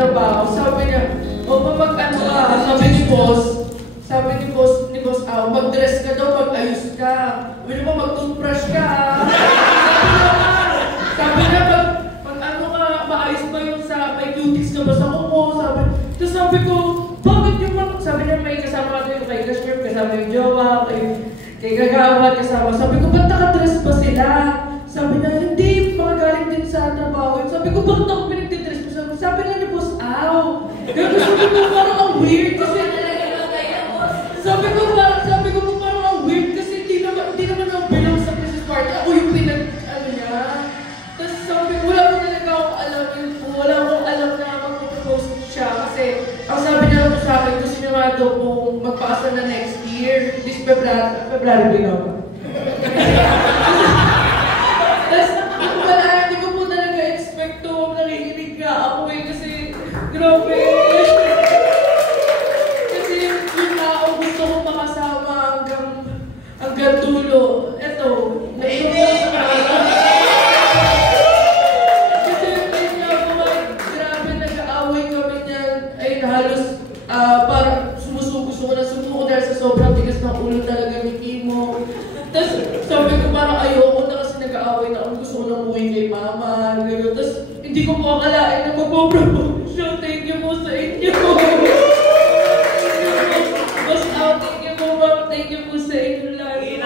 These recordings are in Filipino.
trabaho. Sabi niya, mag-ano ka, sabi ni boss, mag-dress ka daw, mag-ayos ka. Sabi niya, mag-toothbrush ka. Sabi niya, pag-ano ka, maayos ba yung may cuties ka ba sa kuko? Tapos sabi ko, bakit yung sabi niya, may kasama ka kay Kashmir, kasama yung jowa, kay Gagawa, kasama. Sabi ko, ba't nakadress ba sila? Sabi niya, hindi, mga galing din sa trabaho. Sabi ko, bakit ako pinagdidress mo? Sabi nga ni Boss Aw. Sabi ko, parang ang weird kasi... Sabi ko parang ang weird kasi hindi naman ang bilang sa Christmas party. Ako yung niya. Tapos sabi ko, wala akong alam na mag-propose siya kasi ang sabi niya ako sa akin, gusto niya nga daw kung magpaasa na next year. This February binawa. Tapos, hindi ko po talaga expect to nakikinig ka ako kasi grabe. Kasi yung tao gusto ko makasama hanggang dulo. Eto, nag-propose ka. Kasi yun nga po, grabe nag-aaway kami niyan. Ay, halos parang gusto ko na sumuko dahil sa sobrang tigas ng ulo talaga ni Kimo. Tapos sabi ko parang ayoko na kasi nag-aaway na ako. Gusto ko na umuwi kay mama. Tapos hindi ko po akalain na magpo-propose siya. Thank you po sa inyo. Mas thank you po ma'am. Thank you po sa inyo lagi.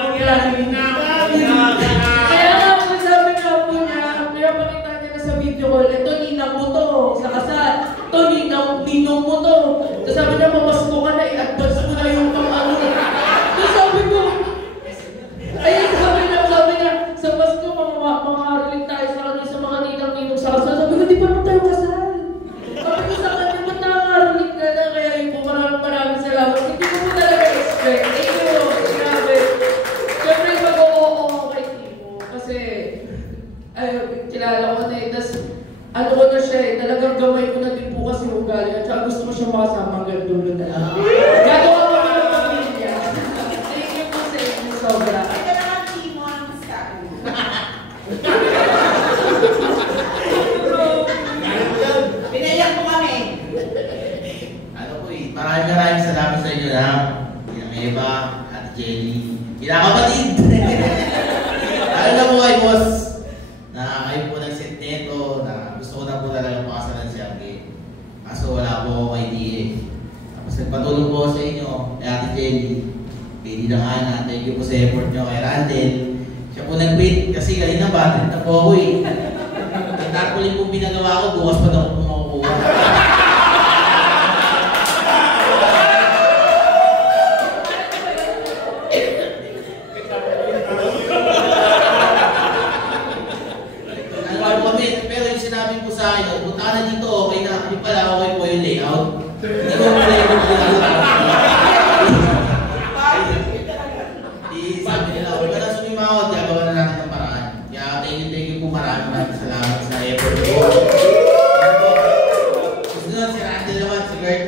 Kaya nga po sabi nga po niya, kaya pakita niya na sa video call, ito ninang mo to sa kasal. Ito ninong mo to. Tapos sabi niya, pamasko ka na, i-advance mo na yung pang-ano. Tapos sabi ko, ayun, sabi niya, sa Pasko, makakarinig tayo sa kanya sa mga ninang-ninong sa kasal. Sabi ko, di pa naman tayo kasal. Sabi ko sa kanya, ba't nakakarinig ka na? Kaya yun po, maraming salamat. Hindi ko po talaga expect. Thank you, grabe. Siyempre, mag-oo kay Timo. Kasi, kilala ko na eh. Tapos, ano ko na siya eh, talagang gamay ko na din po kasi ugali. At saka gusto ko siya makasama hanggang dulo talaga. Gagawa ko na ng pamilya. Thank you po sa inyo, sobra. Pinayak mo kami. Ano po eh, maraming salamat sa inyo na Inang Eva, Ate Jenny, kinakapatid. Ano na po kay boss, na kayo po nag-set neto, na gusto ko na po talaga makasalan si Angge. Kaso wala po akong idea eh. Tapos nagpatulong po sa inyo, kay Ate Jenny, kay Dina Ana, thank you po sa effort nyo kay Randel. Siya po nag-quit kasi kanina battery na po ako eh. Ang tarpaulin po pinagawa ko, bukas pa daw po makukuha. Pero yung sinabi po sa akin, punta ka na dito, okay na. Hindi pala okay po yung layout. Hindi ko pala yung layout. Sabi nila, huwag ka na sumimawad, gagawa na natin ng paraan. Kaya thank you po, maraming salamat sa effort ko. Gusto na si Randel naman, si Gert.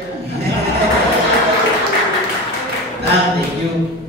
Thank you.